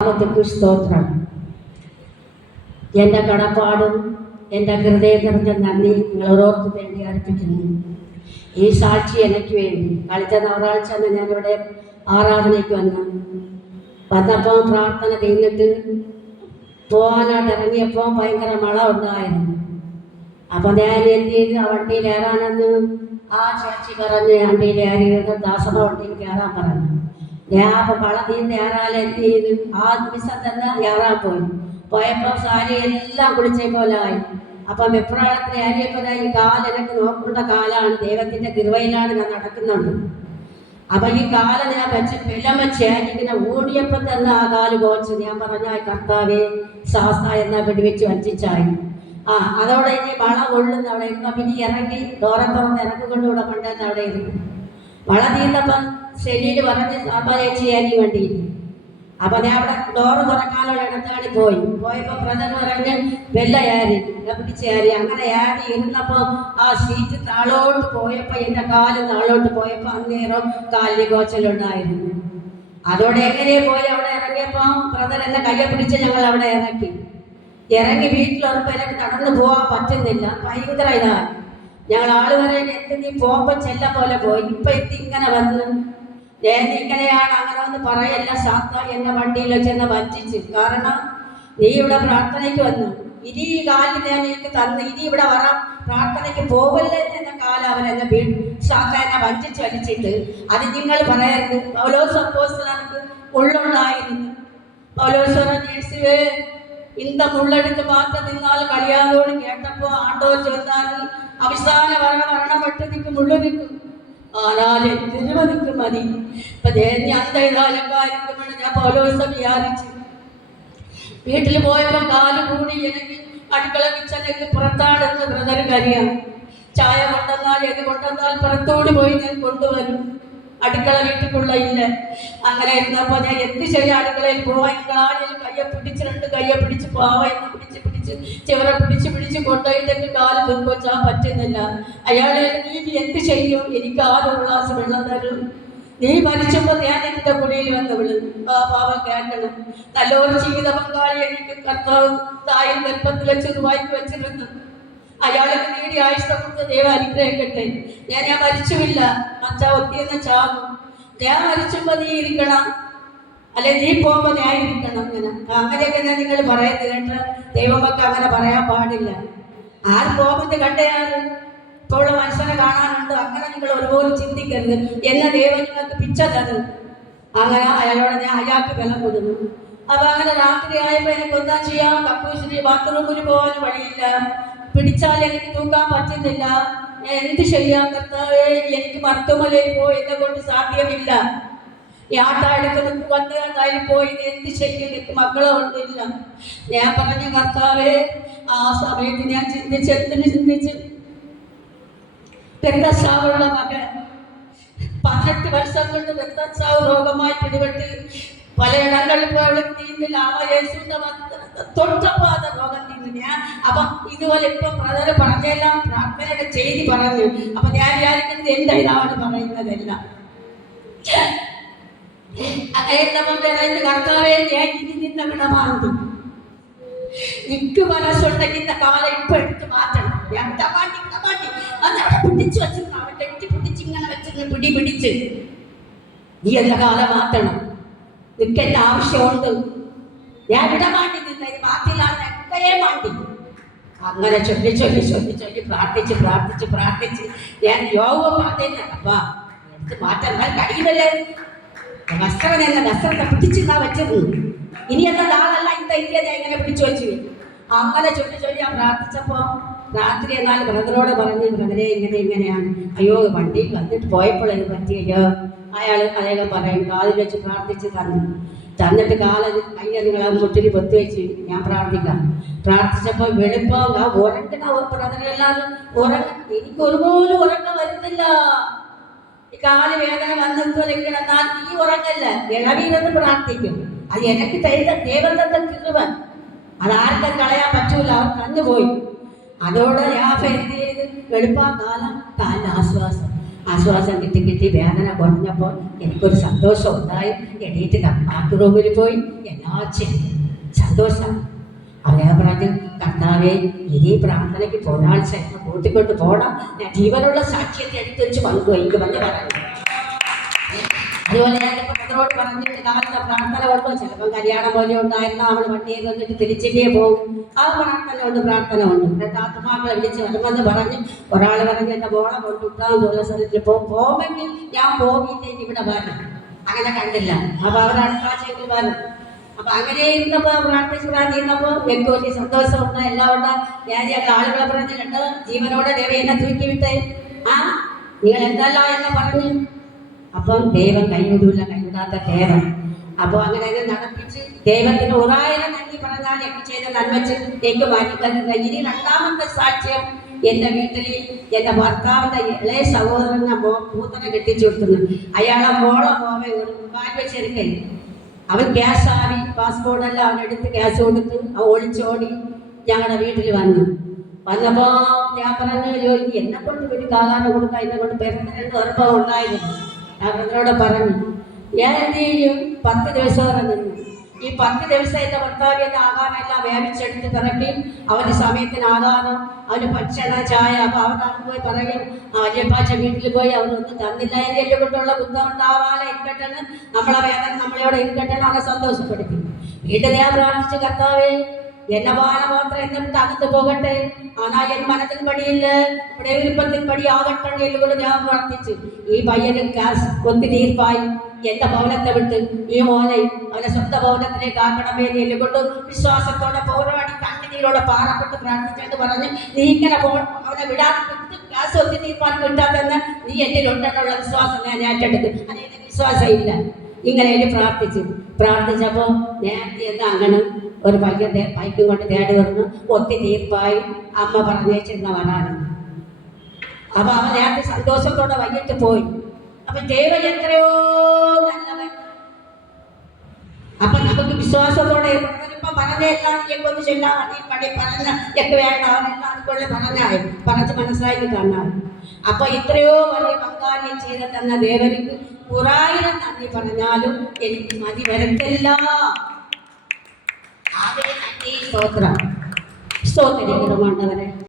നാമത്തിക്ക് സ്തോത്രം എന്റെ കടപ്പാടും എന്റെ ഹൃദയം നന്ദി നിങ്ങളോർക്ക് വേണ്ടി അർപ്പിക്കുന്നു. ഈ സാക്ഷി എനിക്ക് വേണ്ടി. കളിച്ച ഞായറാഴ്ച അന്ന് ഞാനിവിടെ ആരാധനയ്ക്ക് വന്നു വന്നപ്പോൾ പ്രാർത്ഥന കഴിഞ്ഞിട്ട് പോകാനായിട്ട് ഇറങ്ങിയപ്പോൾ ഭയങ്കര മഴ ഉണ്ടായിരുന്നു. അപ്പം ഞാൻ എന്ത് ചെയ്ത്? ആ വണ്ടിയിൽ ഏറാനെന്ന് ആ ചേച്ചി പറഞ്ഞ് വണ്ടിയിൽ ഏറിയത് ദാസമ വണ്ടിയിൽ കയറാൻ പറഞ്ഞു. ഞാൻ അപ്പം വളത്തിൽ എന്ത് ചെയ്തു? ആ നിമിഷം തന്നെ കയറാൻ പോയി. പോയപ്പോൾ സാരി എല്ലാം കുളിച്ച പോലായി അപ്പം എപ്രാളത്തിന് കയറിയപ്പോൾ ഈ കാലെനിക്ക് നോക്കേണ്ട കാലാണ്. ദൈവത്തിന്റെ കൃപയിലാണ് ഞാൻ നടക്കുന്നുണ്ട് അപ്പൊ ഈ കാലം ഞാൻ വെച്ച് വെച്ച് ഇങ്ങനെ ഓടിയപ്പോൾ തന്നെ ആ കാൽ കോച്ച് ഞാൻ പറഞ്ഞ കർത്താവേ സാസ എന്ന പിടിവെച്ച് വഞ്ചിച്ചായി. ആ അതോടെ ഇനി വള കൊള്ളുന്ന അവിടെ ഇരുന്ന പിന്നെ ഇറങ്ങി ദോരം തുറന്ന് ഇറങ്ങിക്കൊണ്ട് ഇവിടെ കൊണ്ടുവന്ന് അവിടെ ഇരുന്നു. വള തീർന്നപ്പം ശരീര് പറഞ്ഞ് സാമ്പാരേച്ചി ആനി വണ്ടിയിൽ അപ്പൊ ഞാൻ അവിടെ ഡോറ് തുറക്കാനുള്ള ഇടത്താണ് പോയി. പോയപ്പോ ബ്രദർ പറഞ്ഞ് വെല്ല ഏറി പിടിച്ച് ഏറി അങ്ങനെ ഏറി ഇരുന്നപ്പോ ആ സീറ്റ് താളോട്ട് പോയപ്പോ എന്റെ കാൽ താളോട്ട് പോയപ്പോ അന്നേരം കാലിന് കോച്ചലുണ്ടായിരുന്നു അതോടെ എങ്ങനെ പോയി? അവിടെ ഇറങ്ങിയപ്പോ ബ്രദർ എന്നെ കയ്യെ പിടിച്ച് ഞങ്ങൾ അവിടെ ഇറക്കി. ഇറങ്ങി വീട്ടിലുറപ്പ് എനിക്ക് നടന്നു പോകാൻ പറ്റുന്നില്ല. ഭയങ്കര ഇതാണ് ഞങ്ങൾ ആൾ പറയാൻ എത്തി. നീ പോകുമ്പോ ചെല്ല പോലെ പോയി. ഇപ്പൊ എത്തി ഇങ്ങനെ വന്ന് ഞാൻ ഇങ്ങനെയാണ് അങ്ങനെ ഒന്ന് പറയല്ല സാത്ത എന്നെ വണ്ടിയിൽ വെച്ചെന്നെ വഞ്ചിച്ച് കാരണം നീ ഇവിടെ പ്രാർത്ഥനയ്ക്ക് വന്നു ഇനി ഈ കാലിൽ ഞാൻ എനിക്ക് തന്ന് ഇനി ഇവിടെ വരാം പ്രാർത്ഥനയ്ക്ക് പോവല്ലേ എന്ന കാലം അവൻ എന്നെ വീ സാത്ത എന്നെ വഞ്ചിച്ച് വലിച്ചിട്ട് അത് നിങ്ങൾ പറയരുത് പൗലോ സപ്പോസ് നമുക്ക് ഉള്ളുണ്ടായിരുന്നു പൗലോസ് പറഞ്ഞ യേശുവേ இந்த முள்ளெடுத்து பார்த்து நின்னால் கழியாதோடு கேட்டப்போ ஆண்டவர் சொன்னார் அவசான வர மரணம் மட்டும் முள்ளு நிற்கும் ആളാലെ തിരുവനക്ക് മതി. ഇപ്പൊ ദേഹ്യാന്തയിലാലും ഞാൻ പൗലോസം വിചാരിച്ചു വീട്ടിൽ പോയപ്പോ കാൽ കൂടി എനിക്ക് അടുക്കള കിച്ചനൊക്കെ പുറത്താണെന്ന് ബ്രദർ കരിയാ. ചായ കൊണ്ടുവന്നാൽ ഏത് കൊണ്ടുവന്നാൽ പുറത്തോട് പോയി ഞാൻ കൊണ്ടുവരും. അടുക്കള വീട്ടിലുള്ള ഇല്ല. അങ്ങനെ ഇരുന്നപ്പോൾ ഞാൻ എന്ത് ചെയ്യാം അടുക്കളയിൽ പോവാൻ കാലിൽ കയ്യെ പിടിച്ച് രണ്ട് കയ്യെ പിടിച്ച് പോവാ എന്ന് പിടിച്ച് ചെവറ പിടിച്ച് പിടിച്ച് കൊണ്ടുപോയിട്ട് എന്റെ കാൽ നിർമ്മിച്ചാൻ പറ്റുന്നില്ല. അയാളെ നീ എന്ത് ചെയ്യും? എനിക്ക് ആറ് ഗ്ലാസ് വെള്ളം തരും. നീ മരിച്ചപ്പോൾ ഞാൻ എന്റെ കുടിയിൽ വന്ന് വിളിച്ചു ആ പാവം കേൾക്കണം നല്ലൊരു ജീവിത പങ്കാളി എനിക്ക് കർത്താവ് തായും ഗർഭത്തിൽ വെച്ച് വായിക്ക് വെച്ചിരുന്നു. അയാളെ നേടി ആയുഷ കൊടുത്ത് ദൈവം അനുഗ്രഹിക്കട്ടെ. ഞാൻ ഞാൻ മരിച്ചുമില്ല. മച്ചാ ഒത്തിയെന്ന് ചാകും. ഞാൻ മരിച്ചപ്പോ നീ ഇരിക്കണം. അല്ലെ നീ പോകുമ്പോ ഞാൻ ഇരിക്കണം അങ്ങനെ അങ്ങനെയൊക്കെ ഞാൻ നിങ്ങൾ പറയുന്നത് കേട്ട് ദൈവമൊക്കെ അങ്ങനെ പറയാൻ പാടില്ല. ആര് പോകുന്നത് കണ്ടയാൾ ഇപ്പോൾ മനുഷ്യനെ കാണാനുണ്ട്. അങ്ങനെ നിങ്ങൾ ഒരുപോലെ ചിന്തിക്കരുത്. എന്ന ദൈവം നിങ്ങൾക്ക് പിച്ച തരും അങ്ങനെ അയാളോട് ഞാൻ അയാൾക്ക് വില കൊടുക്കും അപ്പൊ അങ്ങനെ രാത്രി ആയപ്പോ എനിക്ക് എന്താ ചെയ്യാം കക്കൂശ്രീ ബാത്റൂമിൽ പോകാൻ വഴിയില്ല. പിടിച്ചാൽ എനിക്ക് തൂക്കാൻ പറ്റുന്നില്ല. എന്ത് കർത്താവേ? എനിക്ക് മർത്തുമലയിൽ പോയി. എന്നെ കൊണ്ട് സാധ്യമില്ല. യാട്ടാടുക്കുന്ന വന്നതായി പോയി എന്ത് ചെയ്യും? എനിക്ക് മക്കളെ ഉണ്ടില്ല. ഞാൻ പറഞ്ഞു കർത്താവേ ആ സമയത്ത് ഞാൻ ചിന്തിച്ച് എന്തിനു ചിന്തിച്ച്? രക്തസ്രാവുള്ള മകൻ. പതിനെട്ട് വർഷം കൊണ്ട് രക്തസ്രാവ് രോഗമായി പിടിപെട്ട് പലയിടങ്ങളിൽ പോലും തീന്നില്ല അവ യേശുവിന്റെ തൊട്ടപ്പാത രോഗം തിന്നു. ഞാൻ അപ്പൊ ഇതുപോലെ ഇപ്പൊ ബ്രദർ പറഞ്ഞെല്ലാം പ്രാർത്ഥനയുടെ ചെയ്തി പറഞ്ഞു. അപ്പൊ ഞാൻ വിചാരിക്കുന്നത് എന്റെ ഇതാണ് പറയുന്നതെല്ലാം. അദ്ദേഹം പറയുന്നത് കർത്താവെ ഞാൻ ഇനി നിന്ന വിടമാന്തു നിക്ക് മനസ്സുണ്ടെങ്കിൽ കാലം ഇപ്പൊ എടുത്ത് എന്താ മാറ്റി ഇങ്ങനെ മാറ്റി അത് അവിടെ പിടിച്ചു വെച്ചിരുന്നു അവൻ ഇങ്ങനെ വെച്ചിരുന്നു പിടി പിടിച്ച് നീ എന്റെ കാലം മാറ്റണം നിൽക്കേണ്ട ആവശ്യമുണ്ട് ഞാൻ ഇടമാണ്ടി നിന്ന ഈ എക്കയെ മാറ്റി അങ്ങനെ ചൊല്ലി ചൊല്ലി ചൊല്ലി ചൊല്ലി പ്രാർത്ഥിച്ച് പ്രാർത്ഥിച്ച് പ്രാർത്ഥിച്ച് ഞാൻ യോഗ പ്രാർത്ഥന അപ്പാ എടുത്ത് മാറ്റാൻ ഞാൻ എന്ന വസ്ത്രത്തെ പിടിച്ചിരുന്നാ വെച്ചത് ഇനി എന്ന നാളല്ല ഇന്ന ഇന്ത്യ ഞാൻ ഇങ്ങനെ പിടിച്ചു വെച്ചു അങ്ങനെ ചൊല്ലി ചൊല്ലി ഞാൻ പ്രാർത്ഥിച്ചപ്പോ രാത്രി എന്നാൽ ബ്രദറോട് പറഞ്ഞു ബ്രദറെ ഇങ്ങനെ ഇങ്ങനെയാണ്. അയ്യോ വണ്ടിയിൽ വന്നിട്ട് പോയപ്പോൾ ഇത് പറ്റിയല്ലോ അയാൾ അയാൾ പറയും കാതിൽ വെച്ച് പ്രാർത്ഥിച്ച് തന്നു. തന്നിട്ട് കാല കയ്യ നിങ്ങൾ മുട്ടിൽ പൊത്തി വെച്ച് ഞാൻ പ്രാർത്ഥിക്കാം. പ്രാർത്ഥിച്ചപ്പോൾ വെളുപ്പം ആ ഉറങ്ങണ ബ്രദറെല്ലാവരും ഉറങ്ങ. എനിക്ക് ഒരുപോലെ ഉറക്കം വരുന്നില്ല. കാൽ വേദന വന്നെത്തുവല്ലെങ്കിൽ എന്നാൽ ഈ ഉറങ്ങല്ല. ഇളവിരുന്ന് പ്രാർത്ഥിക്കും. അത് എനിക്ക് ചെയ്ത ദൈവത്തെ അത് അതാർക്കും കളയാൻ പറ്റൂല. അവർ കണ്ടുപോയി അതോടെ യാഫ എന്ത് ചെയ്ത്? വെളുപ്പാ കാലം കാലിന് ആശ്വാസം. ആശ്വാസം കിട്ടി കിട്ടി വേദന കുറഞ്ഞപ്പോൾ എനിക്കൊരു സന്തോഷം ഉണ്ടായി. എണീറ്റ് ബാത്റൂമിൽ പോയി. എല്ലാ ചെയ്തു. സന്തോഷം. അവരെ പറഞ്ഞു കർത്താവെ ഇനി പ്രാർത്ഥനയ്ക്ക് ഒരാഴ്ച എന്നെ കൂട്ടിക്കൊണ്ട് പോകണം ഞാൻ ജീവനുള്ള സാക്ഷ്യത്തെ എടുത്തു പങ്കു എനിക്ക് വന്ന് പറഞ്ഞു അതുപോലെ ഞാൻ പത്രോട് പറഞ്ഞിട്ട് കാലത്തെ പ്രാർത്ഥന കൊണ്ടോ ചിലപ്പോൾ കല്യാണം പോലെ ഉണ്ടായിരുന്ന? അവൾ വണ്ടിയിൽ വന്നിട്ട് തിരിച്ചിട്ടേ പോകും ആ പ്രാർത്ഥന ഉണ്ട് പ്രാർത്ഥന ഉണ്ട്. എന്നിട്ട് ആത്മാക്കളെ വിളിച്ച് വരുമെന്ന് പറഞ്ഞ് ഒരാൾ പറഞ്ഞ് എന്റെ മോളെ കൊണ്ടുവിട്ടാൻ തോന്നുന്ന സ്ഥലത്തിൽ പോകും പോകുമെങ്കിൽ ഞാൻ പോകില്ലെങ്കിൽ ഇവിടെ വരണം. അങ്ങനെ കണ്ടില്ല. അപ്പൊ അവരാണ് അടുത്ത ആഴ്ചയിൽ വരും അപ്പൊ അങ്ങനെ ഇരുന്നപ്പോ പ്രാർത്ഥിച്ച് പ്രാർത്ഥിക്കുന്നപ്പോ എനിക്ക് വലിയ സന്തോഷമുണ്ട്. എല്ലാം ഉണ്ട് ഞാൻ ഞങ്ങൾ ആളുകളെ പറഞ്ഞിട്ടുണ്ട്. ജീവനോടെ ദൈവം എന്നെ തൂക്കി വിട്ടേ ആ നിങ്ങൾ എന്തല്ല എന്നെ പറഞ്ഞു. അപ്പം ദൈവം കൈവിടൂല കൈവിടാത്ത ദേവൻ. അപ്പോൾ അങ്ങനെ അത് നടപ്പിച്ച് ദൈവത്തിന് ഒരായിരം നന്ദി പറഞ്ഞാൽ എനിക്ക് ചെയ്ത നന്മച്ച് എനിക്ക് മാറ്റിത്തരുന്ന ഇനി രണ്ടാമത്തെ സാക്ഷ്യം എന്റെ വീട്ടിൽ എന്റെ ഭർത്താവിന്റെ ഇളയ സഹോദരനെ മോ മൂത്തനെ കെട്ടിച്ചു കൊടുക്കുന്നു. അയാളെ മോളെ മോവെ ഒരു കാറ്റ് വെച്ചെടുക്കേ അവൻ ക്യാഷ് പാസ്പോർട്ട് എല്ലാം അവനെടുത്ത് ക്യാഷ് കൊടുത്ത്. അവ ഒളിച്ചോടി ഞങ്ങളുടെ വീട്ടിൽ വന്നു. വന്നപ്പോ ഞാൻ പറഞ്ഞു ജോലി എന്നെ കൊണ്ട് ഒരു കാകാരം കൊടുക്കാം എന്നെ കൊണ്ട് പെരുന്ന രണ്ട് ഉണ്ടായിരുന്നു. ഞാൻ പറഞ്ഞോടെ പറഞ്ഞു ഞാൻ എന്ത് ചെയ്യും? പത്ത് ദിവസം നിന്നു ഈ പത്ത് ദിവസം എന്റെ ഭർത്താവിന്റെ ആഹാരം എല്ലാം വേവിച്ചെടുത്ത് പിറക്കി. അവന് സമയത്തിന് ആഹാരം അവന് ഭക്ഷണ ചായ അപ്പൊ അവനാണ് പോയി പറയും അജയപ്പാച്ച വീട്ടിൽ പോയി അവനൊന്നും തന്നില്ല എന്റെ എല്ലാം കൊണ്ടുള്ള ബുദ്ധം ഉണ്ടാവാതെ ഇരിക്കട്ടെ നമ്മളെ വേദന നമ്മളോട് ഇരിക്കട്ടെ അവനെ സന്തോഷപ്പെടുത്തി. വീട്ടിൽ ഞാൻ പ്രാർത്ഥിച്ച് കർത്താവേ എന്നെ വിട്ട് അകത്ത് പോകട്ടെ? ആനാ എൻ മനത്തിൽ പടിയില്ല ഇവിടെ വിരുപ്പത്തിൽ പടി ആകട്ടെ എന്നുകൊണ്ട് ഞാൻ പ്രാർത്ഥിച്ചു. ഈ പയ്യന് ഗ്യാസ് കൊത്തി തീർപ്പായി. എന്റെ ഭവനത്തെ വിട്ട് ഈ മോനെ അവനെ സ്വന്തം ഭവനത്തിലേക്ക് ആക്കണമേ എന്ന് എന്നുകൊണ്ട് വിശ്വാസത്തോടെ പോരാടി കണ്ണുനീരോടെ പാറപ്പെട്ട് പ്രാർത്ഥിച്ചിട്ട് പറഞ്ഞ് നീ ഇങ്ങനെ അവനെ വിടാൻ ഗ്യാസ് ഒത്തി തീർപ്പാൻ കിട്ടാത്തെന്ന് നീ എന്നിലുണ്ടെന്നുള്ള വിശ്വാസം ഞാൻ ഏറ്റെടുത്തു. അതിന് വിശ്വാസം ഇല്ല ഇങ്ങനെ പ്രാർത്ഥിച്ചു. പ്രാർത്ഥിച്ചപ്പോൾ നേരത്തെ എന്ന് അങ്ങനെ ഒരു പയ്യൻ ദേ- കൊണ്ട് തേടി വന്നു ഒത്തി തീർപ്പായി അമ്മ പറഞ്ഞേച്ചിരുന്നവനാണ് അപ്പൊ അവൻ നേരത്തെ സന്തോഷത്തോടെ വൈകിട്ട് പോയി. അപ്പൊ ദൈവം എത്രയോ നല്ലവൻ. അപ്പൊ നമുക്ക് വിശ്വാസത്തോടെ ഇപ്പൊ പറഞ്ഞെല്ലാം എനിക്കൊന്ന് ചെല്ലാൻ മതി പടി പറഞ്ഞ ഒക്കെ വേണ്ട അവനെല്ലാം അതുപോലെ പറഞ്ഞായി പറഞ്ഞ് മനസ്സിലാക്കി തന്നായി അപ്പൊ ഇത്രയോ വലിയ പങ്കാളിയെ ചെയ്ത തന്ന ദേവനിക്ക് ഒരായിരം നന്ദി പറഞ്ഞാലും എനിക്ക് മതി വരത്തില്ല. ആകെ നന്ദി സ്തോത്രം. സ്തോത്രം